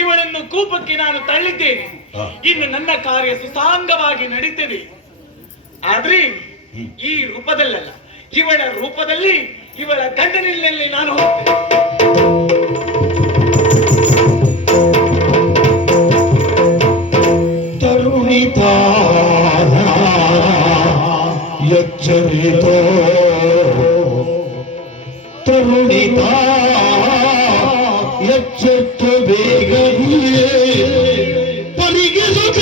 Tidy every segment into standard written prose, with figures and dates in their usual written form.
ಇವಳನ್ನು ಕೂಪಕ್ಕೆ ನಾನು ತಳ್ಳಿದ್ದೇನೆ. ಇನ್ನು ನನ್ನ ಕಾರ್ಯ ಸುಸಾಂಗವಾಗಿ ನಡೀತದೆ. ಆದ್ರೆ ಈ ರೂಪದಲ್ಲಲ್ಲ, ಇವಳ ರೂಪದಲ್ಲಿ ಇವಳ ಗಂಡನಿಲ್ಲಲ್ಲಿ ನಾನು ತರುಣಿತಾ ಎಚ್ಚರಿತೋ ತರುಣಿತಾ ಎಚ್ಚೆತ್ತು ಬೇಗವೇ ಪರಿಗಿಸುತ್ತ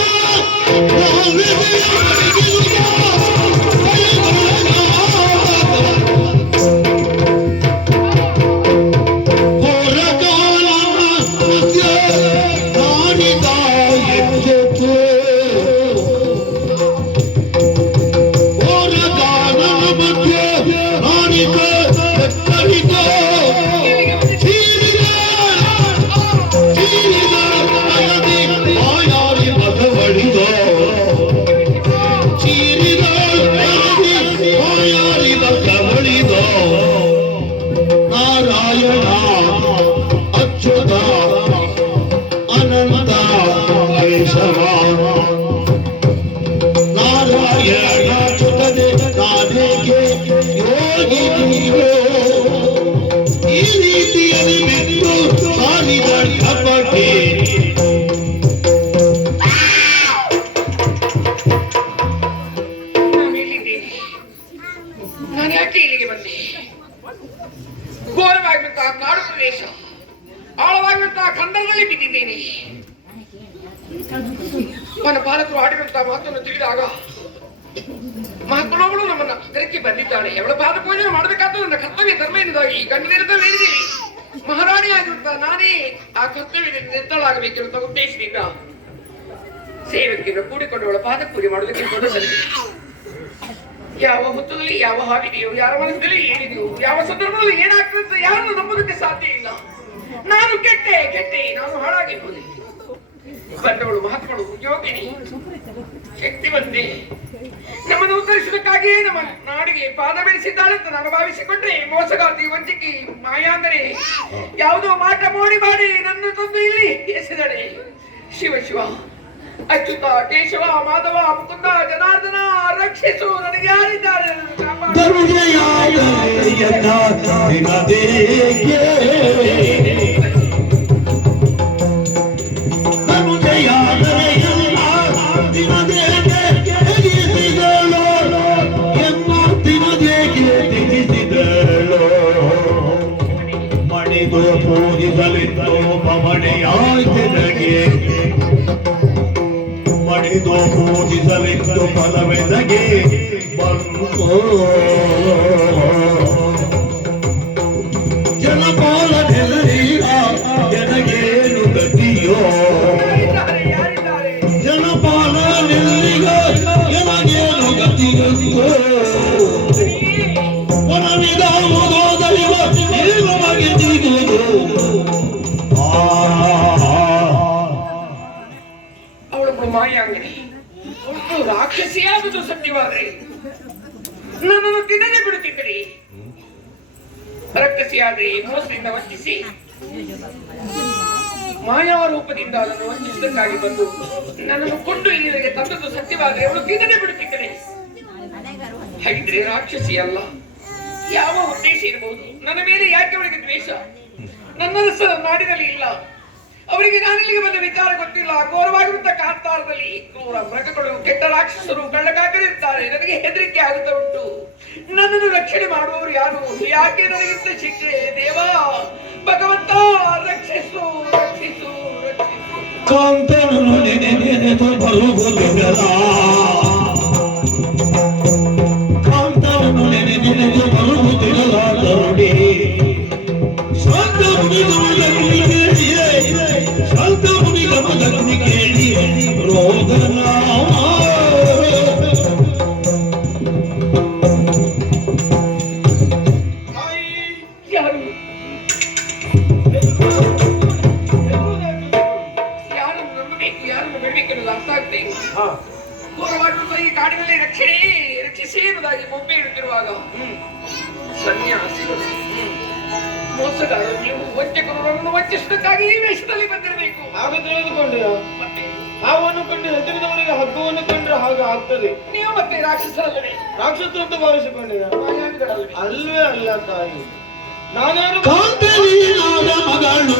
ಘೋರವಾಗಿರುತ್ತಾ ಕಾಡು ಪ್ರದೇಶ, ಆಳವಾಗಿರುತ್ತಾ ಖಂಡದಲ್ಲಿ ಬಿದ್ದಿದ್ದೇನೆ. ನನ್ನ ಪಾಲಕರು ಆಡಿರುತ್ತಾ ಮಾತನ್ನು ತಿಳಿದಾಗ ಮಹಾತ್ಮನೊಬ್ಬಳು ನಮ್ಮನ್ನ ಅದಕ್ಕೆ ಬಂದಿದ್ದಾಳೆ. ಅವಳ ಪಾದ ಪೂಜೆ ಮಾಡಬೇಕಾದ ನನ್ನ ಕರ್ತವ್ಯ ಧರ್ಮ ಎನ್ನುವುದಾಗಿ ಗಂಡನಿರುತ್ತ ಹೇಳಿದ್ದೀವಿ. ಮಹಾರಾಣಿ ಆಗಿರುತ್ತಾ ನಾನೇ ಆ ಕರ್ತವ್ಯದಿಂದ ನಿರ್ಧಳಾಗಬೇಕಿರುತ್ತ ಉದ್ದೇಶದಿಂದ ಸೇವಕಿಯನ್ನು ಕೂಡಿಕೊಂಡು ಅವಳ ಪಾದ ಪೂಜೆ ಮಾಡುವುದಕ್ಕೆ ಬಂದಿದ್ದೆ. ಯಾವ ಹೊತ್ತಲ್ಲಿ ಯಾವ ಹಾವಿದೆಯೋ, ಯಾರ ಮನಸ್ಸಲ್ಲಿ ಏನಿದೆಯೋ, ಯಾವ ಸಂದರ್ಭದಲ್ಲಿ ಏನಾಗ್ತದೆ ಯಾರನ್ನು ನಂಬುದಕ್ಕೆ ಸಾಧ್ಯ ಇಲ್ಲ. ನಾನು ಕೆಟ್ಟೆ ನಾನು ಹಾಳಾಗಿ ಹೋದೆ. ಬಂದವಳು ಮಹಾತ್ಮಳು ಯೋಗಿನಿ ಶಕ್ತಿವಂತೆ, ನಮ್ಮನ್ನು ಉತ್ತರಿಸುವುದಕ್ಕಾಗಿಯೇ ನಮ್ಮ ನಾಡಿಗೆ ಪಾದ ಬೆಳೆಸಿದ್ದಾಳೆ ಅಂತ ನಾನು ಭಾವಿಸಿಕೊಂಡ್ರೆ ಮೋಸಗಾತಿ ವಂಚಿಕೆ ಮಾಯಾಂದರೆ ಯಾವುದೋ ಮಾಟ ಮೋಡಿ ಮಾಡಿ ನನ್ನ ತಂದು ಇಲ್ಲಿ ಎಸೆದಳೆ. ಶಿವ ಶಿವ ಅಚ್ಯುತ ಕೇಶವ ಮಾಧವ ಮುಕುಂದ ಜನಾರ್ದನ ರಕ್ಷಿಸು, ನನಗೆ ಯಾರಿದ್ದಾರೆ ಮಣಿದು ಪೂಜಿಸಲಿದ್ದು ಪವಣೆಯಾಯ್ತೆನಗೆ, ಮಣಿದು ಪೂಜಿಸಲಿದ್ದು ಫಲವೆನಗೆ ಬಂತು. ಜನಪಾಲನೆಲ್ಲ ಜನಗೇನು ಗತಿಯೋ, ಜನಪಾಲನೆಲ್ಲಿಗ ಜನಗೇನು ಗತಿಯೋ. ಅವಳೊಬ್ಬಳು ಮಾಯಾಂಗಿನಿ, ರಾಕ್ಷಸಿಯಾಗುವುದು ಸತ್ಯವಾದ್ರೆ ನನ್ನನ್ನು ತಿನ್ನದೆ ಬಿಡುತ್ತಿದ್ದರೆ, ರಕ್ಕಸಿಯಾದ್ರೆ ಮೋಸದಿಂದ ವಂಚಿಸಿ ಮಾಯಾ ರೂಪದಿಂದ ಅದನ್ನು ವಂಚಿಸುವುದಕ್ಕಾಗಿ ಬಂದು ನನ್ನನ್ನು ಕೊಂಡು ಇಲ್ಲಿಗೆ ತಂದದ್ದು ಸತ್ಯವಾದ್ರೆ ಅವಳು ತಿನ್ನದೆ ಬಿಡುತ್ತಿದ್ದರೆ, ಹಾಗಿದ್ರೆ ರಾಕ್ಷಸಿ ಅಲ್ಲ. ಯಾವ ಉದ್ದೇಶ ಇರಬಹುದು? ನನ್ನ ಮೇಲೆ ಯಾಕೆ ಅವಳಿಗೆ ದ್ವೇಷ? ನನ್ನ ನಾಡಿನಲ್ಲಿ ಇಲ್ಲ. ಅವರಿಗೆ ನಾನಿಲ್ಲಿಗೆ ಬಂದ ವಿಚಾರ ಗೊತ್ತಿಲ್ಲ. ಘೋರವಾಗಿರುತ್ತ ಕಾಂತಾರದಲ್ಲಿ ಕ್ರೂರ ಮೃಗಗಳು, ಕೆಟ್ಟ ರಾಕ್ಷಸರು, ಕಳ್ಳಕಾಕರಿರ್ತಾರೆ. ನನಗೆ ಹೆದರಿಕೆ ಆಗುತ್ತಾ ಉಂಟು. ನನ್ನನ್ನು ರಕ್ಷಣೆ ಮಾಡುವವರು ಯಾರು? ಯಾಕೆ ನನಗಿಂತ ಶಿಕ್ಷೆ? ದೇವ ಭಗವಂತ ರಕ್ಷಿಸು ರಕ್ಷಿಸು ರಕ್ಷಿಸು. ಕಾಂತನು ನೆನೆದು ಬರುವುದಿಲ್ಲ ಕಾಂತನು ನೆನೆದು ಬರುವುದಿಲ್ಲ ತರುಣಿ ಶಾಂತ ಮುನಿಗಮದಗ್ನಿ ಕೇಳಿಯೇ ಶಾಂತ ಮುನಿಗಮದಗ್ನಿ ಕೇಳಿ ರೋದನ ಯಾರು ಯಾರನ್ನು ನಂಬಬೇಕು ಯಾರನ್ನು ಬಿಡಬೇಕು ಅನ್ನೋದು ಅರ್ಥ ಆಗ್ಬೇಕು ಘೋರವಾಗಿರುವ ಈ ಕಾಡಿನಲ್ಲಿ ರಕ್ಷಿಸಿ ಎನ್ನುವುದಾಗಿ ಬೊಬ್ಬೆ ಇಡುತ್ತಿರುವಾಗ ಸನ್ಯಾಸಿಗಳು ಮೋಸಗಾರರು ನೀವು ವಂಚಕರನ್ನು ವಂಚಿಸುವುದಕ್ಕಾಗಿ ಈ ವೇಷದಲ್ಲಿ ಬಂದಿರಬೇಕು. ಆಗ ತಿಳಿದುಕೊಂಡೆಯ ಮತ್ತೆ ಹಾವನ್ನು ಕಂಡು ಹೆದರಿದವರಿಗೆ ಹಗ್ಗವನ್ನು ಕಂಡ್ರೆ ಹಾಗೆ ಆಗ್ತದೆ. ನೀವು ಮತ್ತೆ ರಾಕ್ಷಸರಲ್ಲವೇ? ರಾಕ್ಷಸ ಅಂತ ಭಾವಿಸಿಕೊಂಡೆಯ ಮಾಯಾವಿಗಳಲ್ಲವೇ? ಅಲ್ವೇ ಅಲ್ಲ ತಾಯಿ. ನಾನಾರು ಕಾಂತಲೀನಾದ ಮಗಳು